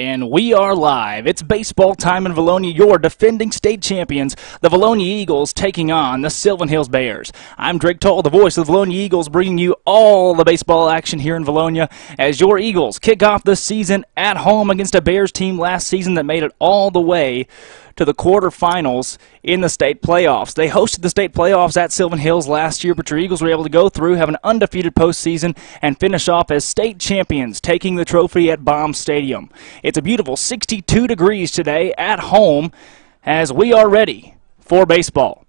And we are live. It's baseball time in Vilonia, your defending state champions, the Vilonia Eagles, taking on the Sylvan Hills Bears. I'm Drake Toll, the voice of the Vilonia Eagles, bringing you all the baseball action here in Vilonia as your Eagles kick off the season at home against a Bears team last season that made it all the way to the quarterfinals in the state playoffs. They hosted the state playoffs at Sylvan Hills last year, but your Eagles were able to go through, have an undefeated postseason, and finish off as state champions, taking the trophy at Baum Stadium. It's a beautiful 62 degrees today at home as we are ready for baseball.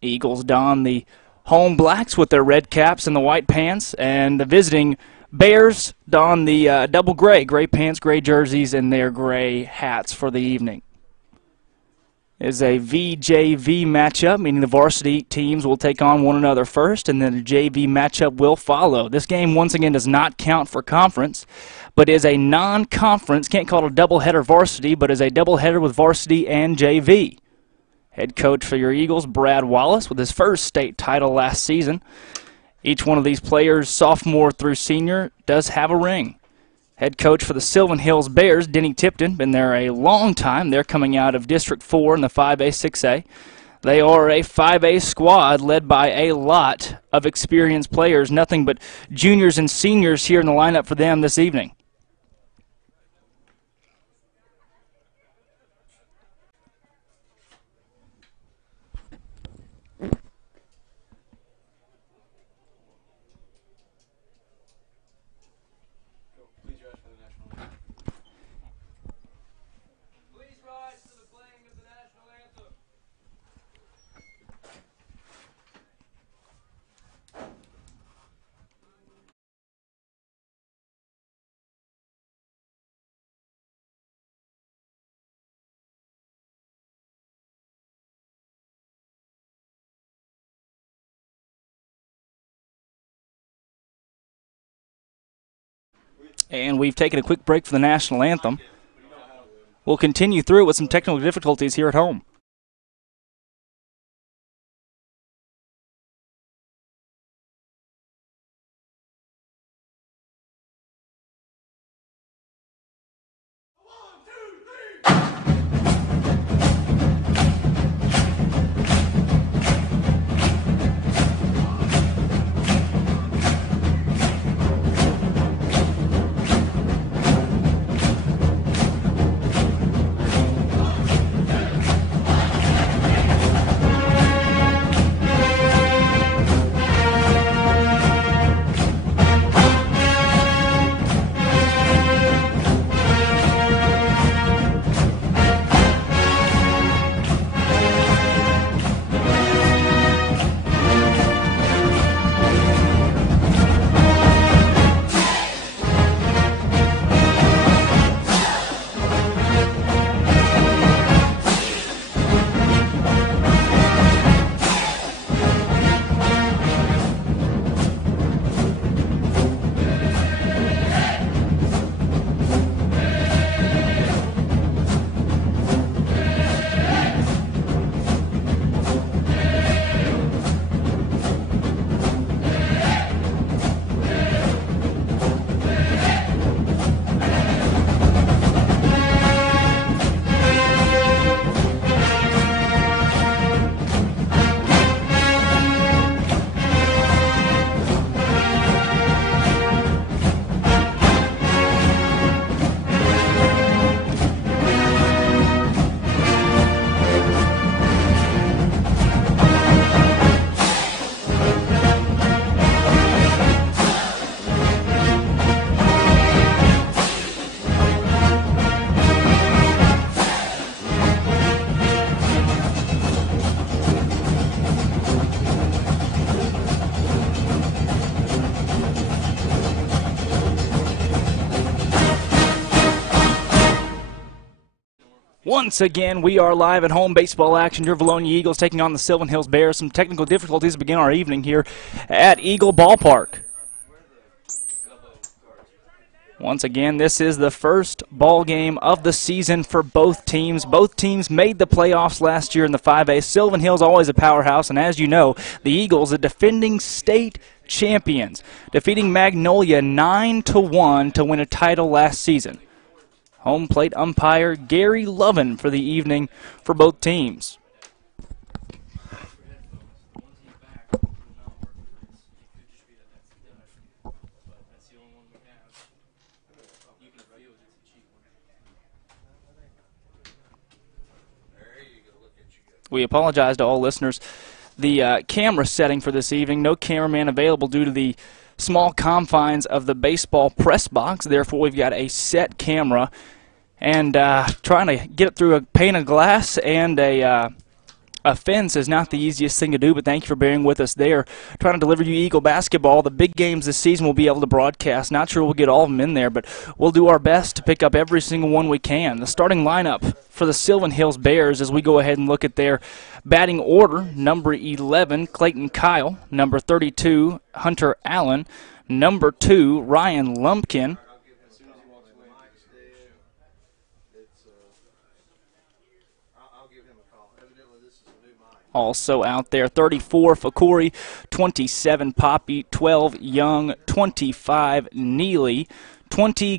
Eagles don the home blacks with their red caps and the white pants, and the visiting Bears don the double gray pants, gray jerseys, and their gray hats for the evening. It's a VJV matchup, meaning the varsity teams will take on one another first, and then the JV matchup will follow. This game, once again, does not count for conference, but is a non-conference, can't call it a doubleheader varsity, but is a doubleheader with varsity and JV. Head coach for your Eagles, Brad Wallace, with his first state title last season. Each one of these players, sophomore through senior, does have a ring. Head coach for the Sylvan Hills Bears, Denny Tipton, been there a long time. They're coming out of District 4 in the 5A, 6A. They are a 5A squad led by a lot of experienced players, nothing but juniors and seniors here in the lineup for them this evening. And we've taken a quick break for the national anthem. We'll continue through with some technical difficulties here at home. Once again, we are live at home baseball action. Your Vilonia Eagles taking on the Sylvan Hills Bears. Some technical difficulties to begin our evening here at Eagle Ballpark. Once again, this is the first ball game of the season for both teams. Both teams made the playoffs last year in the 5A. Sylvan Hill's always a powerhouse, and as you know, the Eagles, the defending state champions, defeating Magnolia 9-1 to win a title last season. Home plate umpire Gary Lovin for the evening for both teams. We apologize to all listeners. The camera setting for this evening, no cameraman available due to the small confines of the baseball press box. Therefore, we've got a set camera and trying to get it through a pane of glass and a fence is not the easiest thing to do, but thank you for bearing with us there. Trying to deliver you Eagle basketball. The big games this season we'll be able to broadcast. Not sure we'll get all of them in there, but we'll do our best to pick up every single one we can. The starting lineup for the Sylvan Hills Bears as we go ahead and look at their batting order. Number 11, Clayton Kyle. Number 32, Hunter Allen. Number 2, Ryan Lumpkin. Also out there, 34 Fakori, 27 Poppy, 12 Young, 25 Neely, 20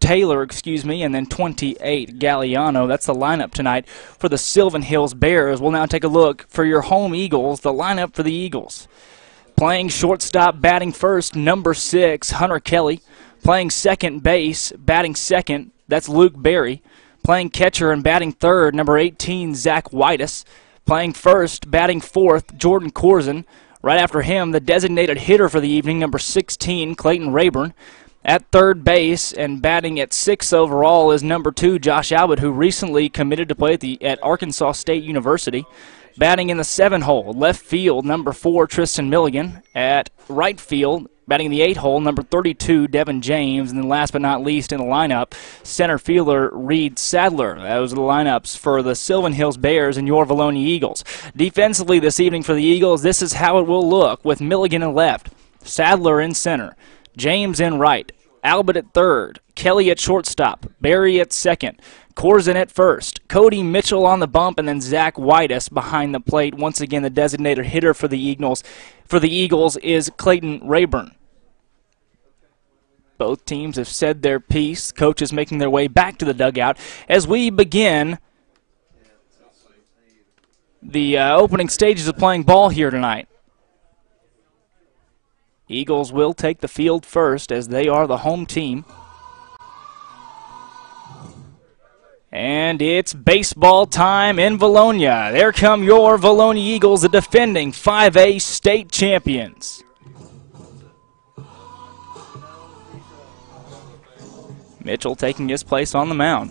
Taylor, and then 28 Galliano. That's the lineup tonight for the Sylvan Hills Bears. We'll now take a look for your home Eagles, the lineup for the Eagles. Playing shortstop, batting first, number 6, Hunter Kelly. Playing second base, batting second, that's Luke Berry. Playing catcher and batting third, number 18, Zach Whitus. Playing first, batting fourth, Jordan Corzin. Right after him, the designated hitter for the evening, number 16, Clayton Rayburn. At third base and batting at 6 overall is number 2, Josh Albert, who recently committed to play at Arkansas State University. Batting in the 7 hole, left field, number 4, Tristan Milligan. At right field, batting in the 8 hole, number 32, Devin James. And then last but not least in the lineup, center fielder Reed Sadler. Those are the lineups for the Sylvan Hills Bears and your Vilonia Eagles. Defensively this evening for the Eagles, this is how it will look with Milligan in left, Sadler in center, James in right, Albert at third, Kelly at shortstop, Barry at second, Corzin at first, Cody Mitchell on the bump, and then Zach Whitus behind the plate. Once again, the designated hitter for the Eagles is Clayton Rayburn. Both teams have said their piece. Coaches making their way back to the dugout as we begin the opening stages of playing ball here tonight. Eagles will take the field first as they are the home team. And it's baseball time in Vilonia. There come your Vilonia Eagles, the defending 5A state champions. Mitchell taking his place on the mound.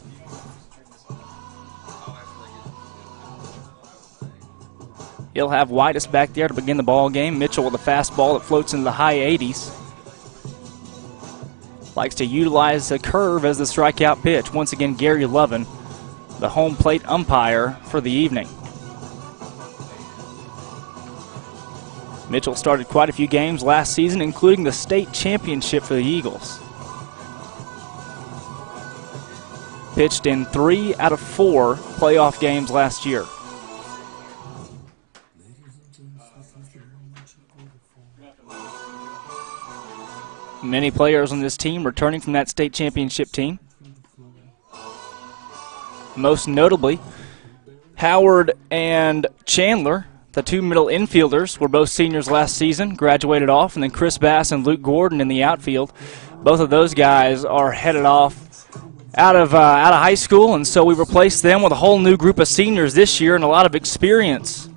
He'll have Whitus back there to begin the ball game. Mitchell with a fastball that floats into the high 80s. Likes to utilize a curve as the strikeout pitch. Once again, Gary Lovin, the home plate umpire for the evening. Mitchell started quite a few games last season, including the state championship for the Eagles. Pitched in 3 out of 4 playoff games last year. Many players on this team returning from that state championship team. Most notably, Howard and Chandler, the 2 middle infielders, were both seniors last season, graduated off, and then Chris Bass and Luke Gordon in the outfield. Both of those guys are headed off out of high school, and so we replaced them with a whole new group of seniors this year and a lot of experience.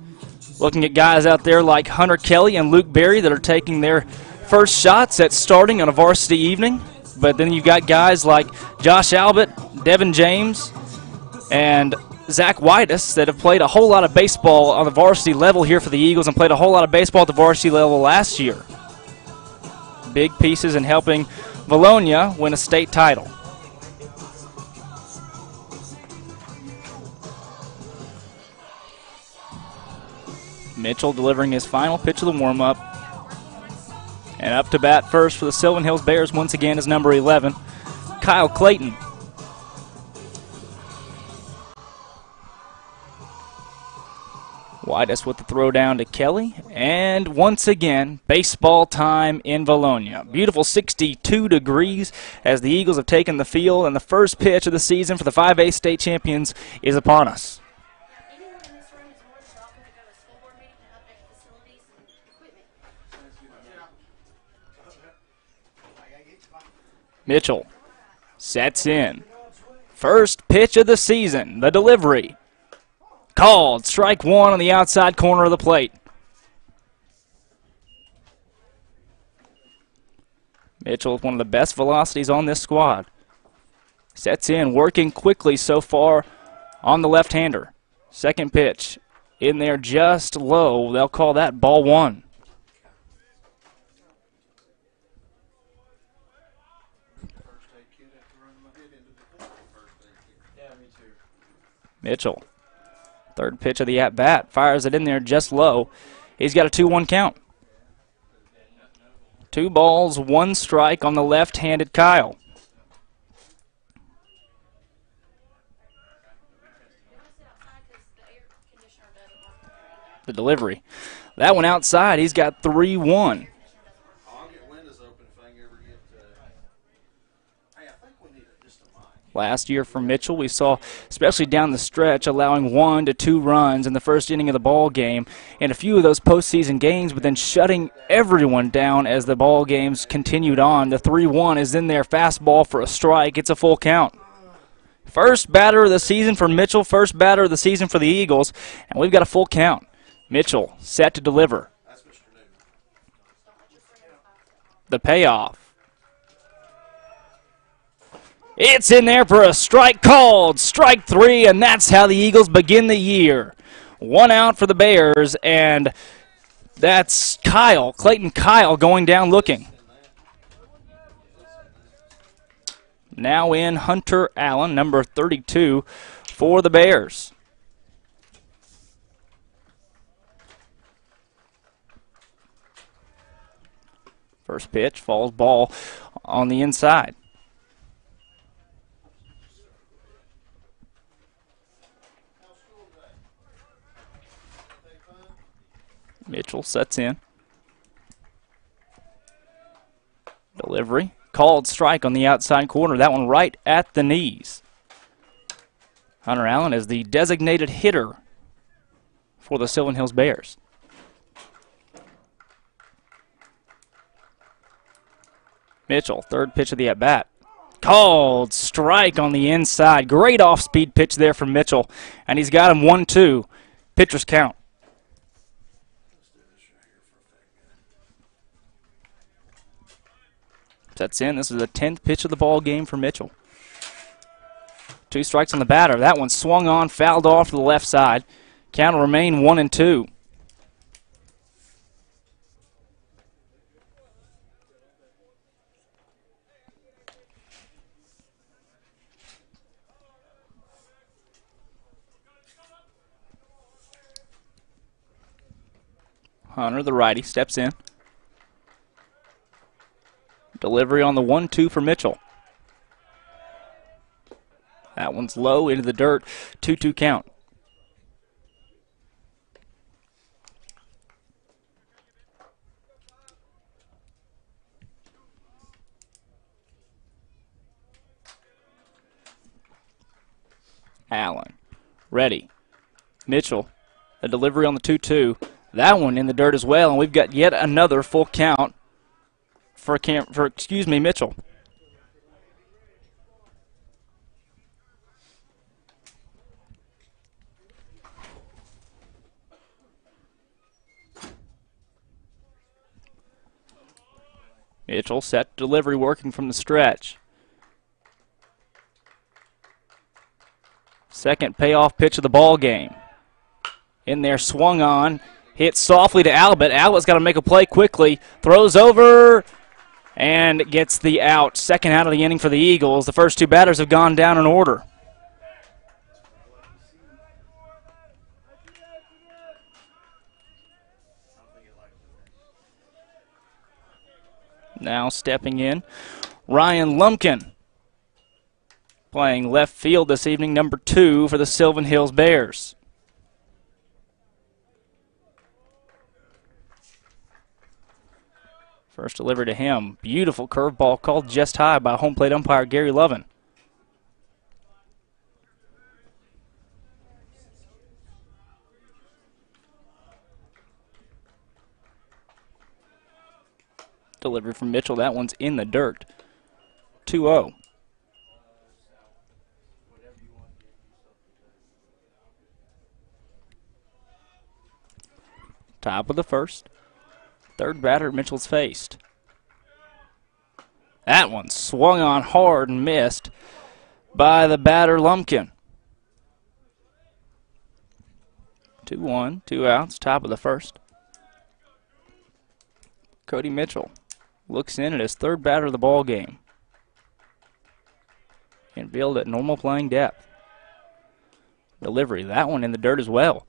Looking at guys out there like Hunter Kelly and Luke Berry that are taking their first shots at starting on a varsity evening. But then you've got guys like Josh Albert, Devin James, and Zach Whitus that have played a whole lot of baseball on the varsity level here for the Eagles and played a whole lot of baseball at the varsity level last year. Big pieces in helping Vilonia win a state title. Mitchell delivering his final pitch of the warm-up. And up to bat first for the Sylvan Hills Bears once again is number 11, Kyle Clayton. Whitus with the throw down to Kelly. And once again, baseball time in Vilonia. Beautiful 62 degrees as the Eagles have taken the field, and the first pitch of the season for the 5A state champions is upon us. Mitchell sets in. First pitch of the season, the delivery. Called, strike one on the outside corner of the plate. Mitchell with one of the best velocities on this squad. Sets in, working quickly so far on the left-hander. Second pitch in there just low. They'll call that ball one. Mitchell. Third pitch of the at-bat, fires it in there just low. He's got a 2-1 count. 2 balls, 1 strike on the left-handed Kyle. The delivery. That one outside, he's got 3-1. Last year for Mitchell, we saw, especially down the stretch, allowing 1 to 2 runs in the first inning of the ball game, and a few of those postseason games, but then shutting everyone down as the ball games continued on. The 3-1 is in there, fastball for a strike. It's a full count. First batter of the season for Mitchell, first batter of the season for the Eagles, and we've got a full count. Mitchell set to deliver. The payoff. It's in there for a strike called. Strike 3, and that's how the Eagles begin the year. 1 out for the Bears, and that's Kyle, Clayton Kyle, going down looking. Now in Hunter Allen, number 32 for the Bears. First pitch, falls ball on the inside. Mitchell sets in. Delivery. Called strike on the outside corner. That one right at the knees. Hunter Allen is the designated hitter for the Sylvan Hills Bears. Mitchell, third pitch of the at-bat. Called strike on the inside. Great off-speed pitch there from Mitchell. And he's got him 1-2. Pitcher's count. Sets in. This is the 10th pitch of the ball game for Mitchell. 2 strikes on the batter. That one swung on, fouled off to the left side. Count will remain 1-2. Hunter, the righty, steps in. Delivery on the 1-2 for Mitchell. That one's low into the dirt. 2-2 count. Allen. Ready. Mitchell. A delivery on the 2-2. That one in the dirt as well, and we've got yet another full count for Mitchell. Mitchell set delivery working from the stretch. Second payoff pitch of the ball game. In there, swung on, hit softly to Albert. Albert's got to make a play quickly. Throws over and gets the out. Second out of the inning for the Eagles. The first 2 batters have gone down in order. Now stepping in, Ryan Lumpkin. Playing left field this evening, number 2 for the Sylvan Hills Bears. First delivery to him. Beautiful curveball called just high by home plate umpire Gary Lovin. Delivery from Mitchell. That one's in the dirt. 2-0. Top of the first. Third batter Mitchell's faced. That one swung on hard and missed by the batter Lumpkin. 2-1, 2 outs, top of the first. Cody Mitchell looks in at his third batter of the ball game. And billed at normal playing depth. Delivery, that one in the dirt as well.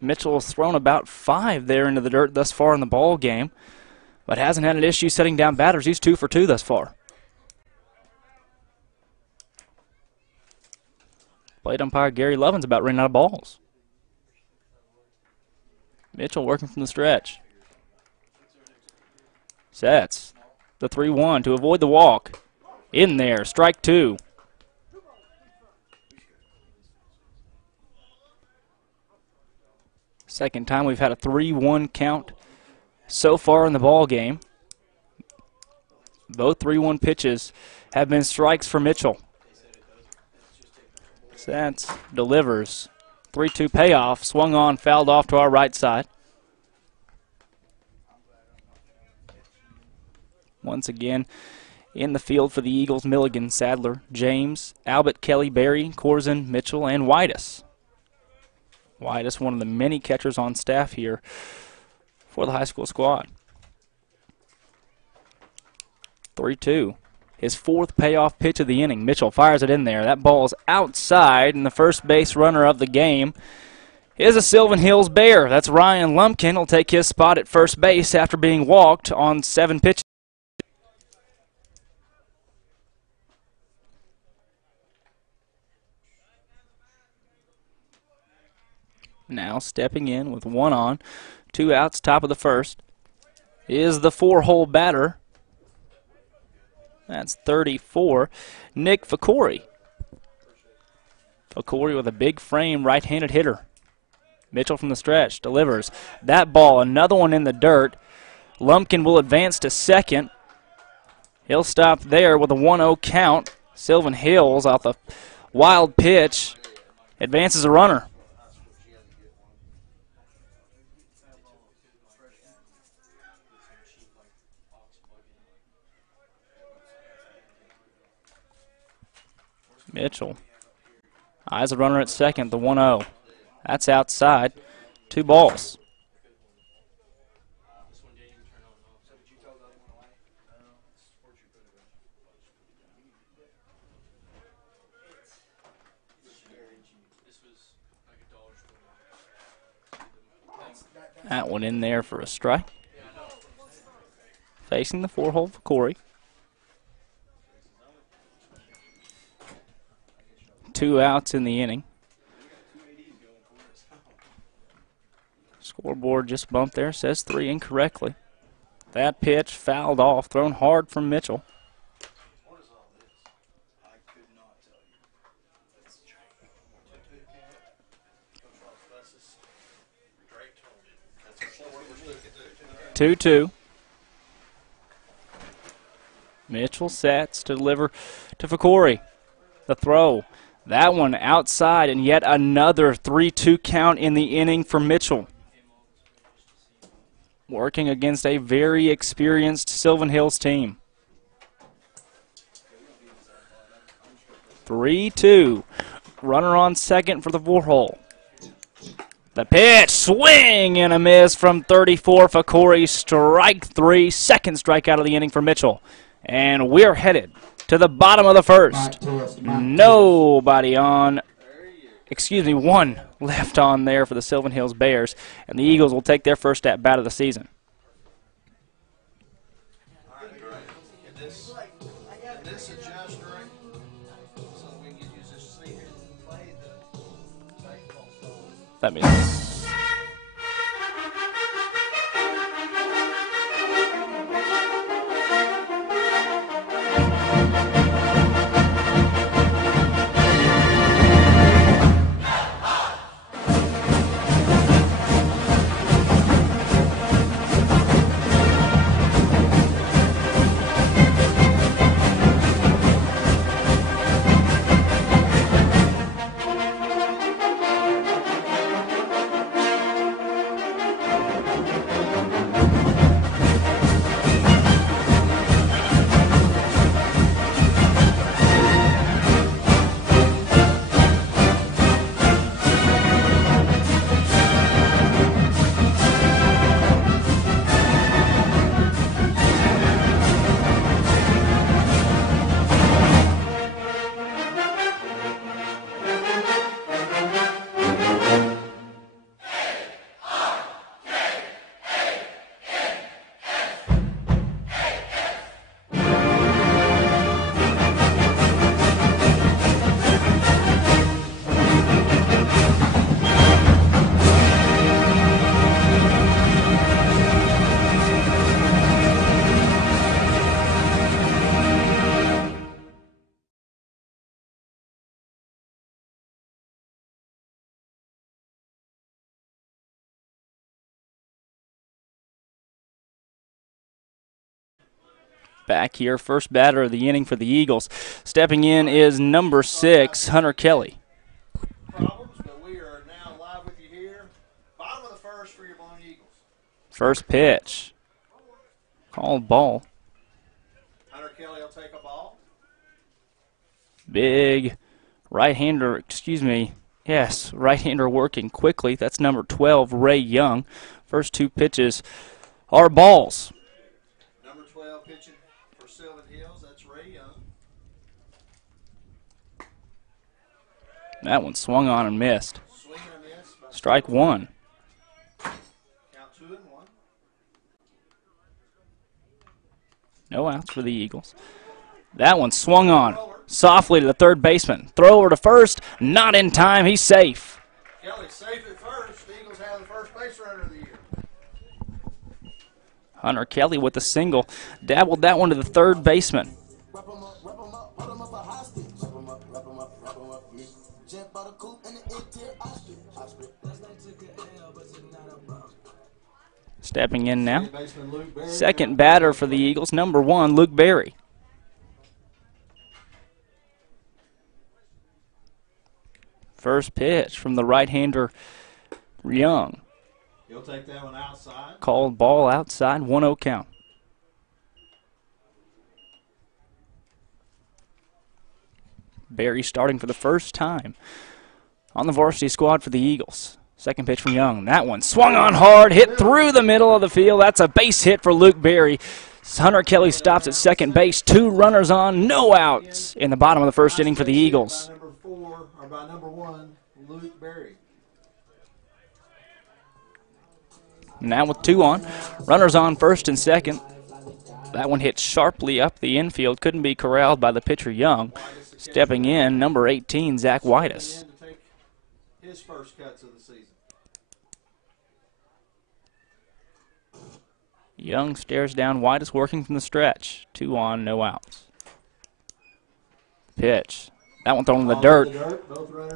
Mitchell has thrown about 5 there into the dirt thus far in the ball game, but hasn't had an issue setting down batters. He's 2 for 2 thus far. Plate umpire Gary Lovin's about running out of balls. Mitchell working from the stretch. Sets the 3-1 to avoid the walk. In there, strike 2. Second time we've had a 3-1 count so far in the ball game. Both 3-1 pitches have been strikes for Mitchell. Sets, delivers. 3-2 payoff, swung on, fouled off to our right side. Once again, in the field for the Eagles, Milligan, Sadler, James, Albert, Kelly, Berry, Corzin, Mitchell, and Whitus. Whitus, one of the many catchers on staff here for the high school squad. 3-2. His 4th payoff pitch of the inning. Mitchell fires it in there. That ball is outside, and the first base runner of the game is a Sylvan Hills Bear. That's Ryan Lumpkin. He'll take his spot at first base after being walked on 7 pitches. Now stepping in with 1 on, 2 outs, top of the first, is the 4-hole batter. That's 34, Nick Fakori. Fakori with a big frame right-handed hitter. Mitchell from the stretch delivers. That ball, another one in the dirt. Lumpkin will advance to second. He'll stop there with a 1-0 count. Sylvan Hills off the wild pitch advances a runner. Mitchell eyes a runner at second, the 1-0. That's outside. 2 balls. That one in there for a strike. Facing the 4-hole for Corey. 2 outs in the inning. Scoreboard just bumped there, says 3 incorrectly. That pitch fouled off, thrown hard from Mitchell. Two. Mitchell sets to deliver to Fakori. The throw. That one outside, and yet another 3-2 count in the inning for Mitchell. Working against a very experienced Sylvan Hills team. 3-2. Runner on second for the 4-hole. The pitch, swing and a miss from 34 Fakori. Strike 3, second strikeout of the inning for Mitchell. And we're headed to the bottom of the first. Nobody on, one left on there for the Sylvan Hills Bears. And the Eagles will take their first at bat of the season. This adjuster, so That means. Back here, first batter of the inning for the Eagles. Stepping in is number 6, Hunter Kelly. Problems, but we are now live with you here. Bottom of the first for your Bologna Eagles. First pitch. Called ball. Hunter Kelly will take a ball. Big right-hander, Yes, right-hander working quickly. That's number 12, Ray Young. First 2 pitches are balls. Number 12 pitching for Sylvan Hills. That's Ray Young. That one swung on and missed. Swing and a miss. Strike 1. Count 2-1. No outs for the Eagles. That one swung on softly to the third baseman. Thrower to first, not in time. He's safe. Kelly safe at first. The Eagles have the first base runner of the year. Hunter Kelly with the single. Dabbled that one to the third baseman. Stepping in now. Second batter for the Eagles, number 1, Luke Berry. First pitch from the right-hander, Young. He'll take that one outside. Called ball outside, 1-0 count. Berry starting for the first time on the varsity squad for the Eagles. Second pitch from Young. That one swung on hard, hit through the middle of the field. That's a base hit for Luke Berry. Hunter Kelly stops at second base. 2 runners on, no outs in the bottom of the first inning for the Eagles. By number 1, Luke Berry. Now with 2 on. Runners on first and second. That one hit sharply up the infield. Couldn't be corralled by the pitcher Young. Stepping in, number 18, Zach Whitus. His first cuts of the season. Young stares down Whitus working from the stretch. 2 on, no outs. Pitch. That one thrown in the dirt.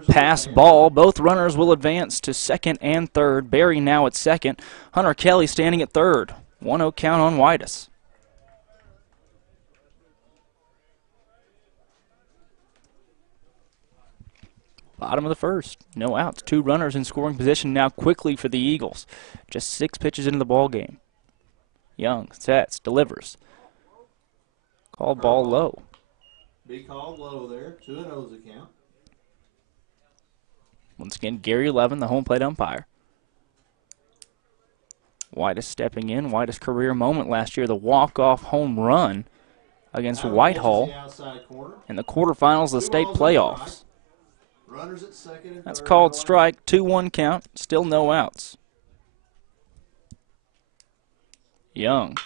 Pass ball. Both runners will advance to second and third. Berry now at second. Hunter Kelly standing at third. 1-0 count on Whitus. Bottom of the first. No outs. 2 runners in scoring position now quickly for the Eagles. Just 6 pitches into the ball game. Young sets, delivers. Called ball low. Be called low there. 2-0's the count. Once again, Gary Levin, the home plate umpire. Whitus stepping in. Whitus' career moment last year, the walk-off home run against Whitehall in the quarterfinals of the state playoffs. Runners at second and That's third. called strike. 2-1 count. Still no outs. Young.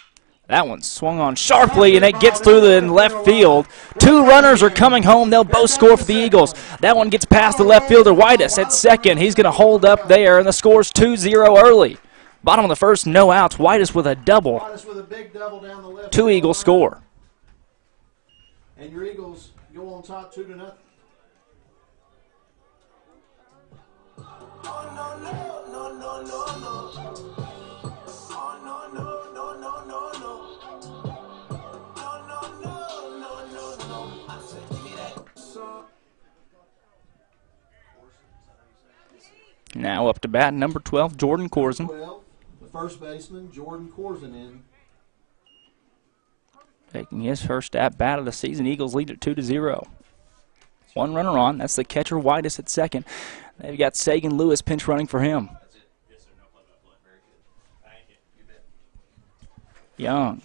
That one swung on sharply, and it gets through the left field. Two runners are coming home. They'll both score for the Eagles. That one gets past the left fielder, Whitus, at second. He's going to hold up there, and the score's 2-0 early. Bottom of the first, no outs. Whitus with a double. Whitus with a big double down the left. Two Eagles score. And your Eagles go on top 2-0. Now up to bat, number 12, Jordan Corzine. 12, the first baseman, Jordan Corzine in. Taking his first at-bat of the season, Eagles lead it 2-0. One runner on, that's the catcher, Whitus at second. They've got Sagan Lewis pinch running for him. Young,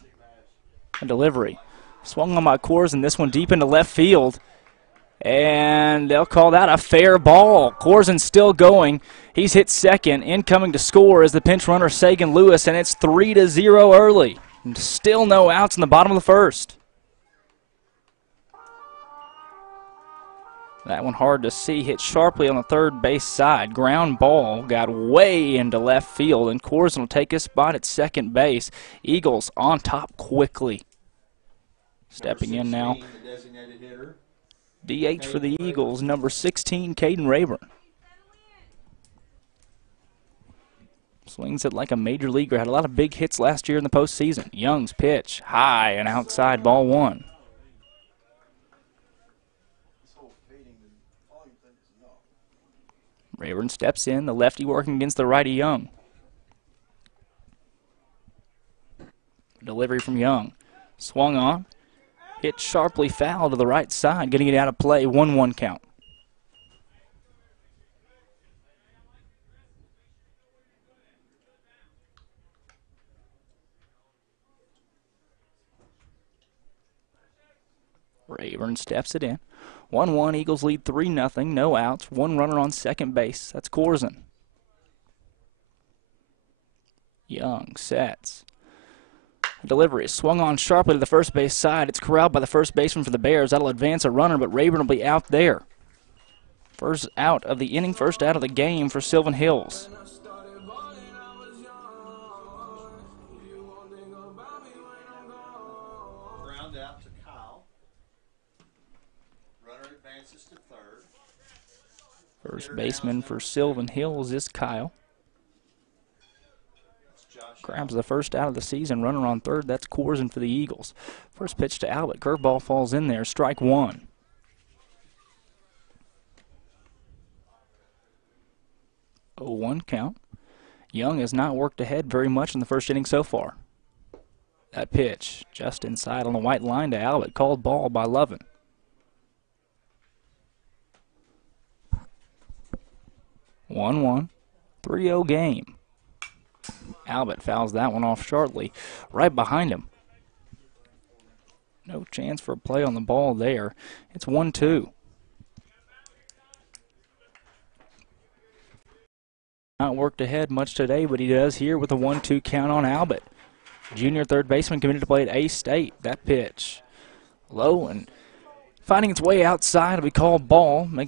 a delivery. Swung on by Corzine, this one deep into left field. And they'll call that a fair ball. Corzine's still going. He's hit second. Incoming to score is the pinch runner, Sagan Lewis, and it's 3-0 early. And still no outs in the bottom of the first. That one hard to see. Hit sharply on the third base side. Ground ball got way into left field, and Corzine will take his spot at second base. Eagles on top quickly. Stepping in now. The designated hitter. DH for the Eagles, number 16, Caden Rayburn. Swings it like a major leaguer. Had a lot of big hits last year in the postseason. Young's pitch, high and outside, ball one. Rayburn steps in, the lefty working against the righty Young. Delivery from Young. Swung on. Hit sharply foul to the right side, getting it out of play, 1-1 count. Rayburn steps it in. 1-1, Eagles lead 3-0, no outs, one runner on second base. That's Corzine. Young sets. Delivery is swung on sharply to the first base side. It's corralled by the first baseman for the Bears. That'll advance a runner, but Rayburn will be out there. First out of the inning, first out of the game for Sylvan Hills. Ground out to Kyle. Runner advances to third. First baseman for Sylvan Hills is Kyle. Grabs the first out of the season, runner on third. That's Corzine for the Eagles. First pitch to Albert. Curveball falls in there. Strike one. Oh, 1 count. Young has not worked ahead very much in the first inning so far. That pitch just inside on the white line to Albert. Called ball by Lovin. 1-1. 3-0 game. Albert fouls that one off shortly, right behind him. No chance for a play on the ball there. It's 1-2. Not worked ahead much today, but he does here with a 1-2 count on Albert. Junior third baseman committed to play at A-State. That pitch low and finding its way outside. It'll be called ball.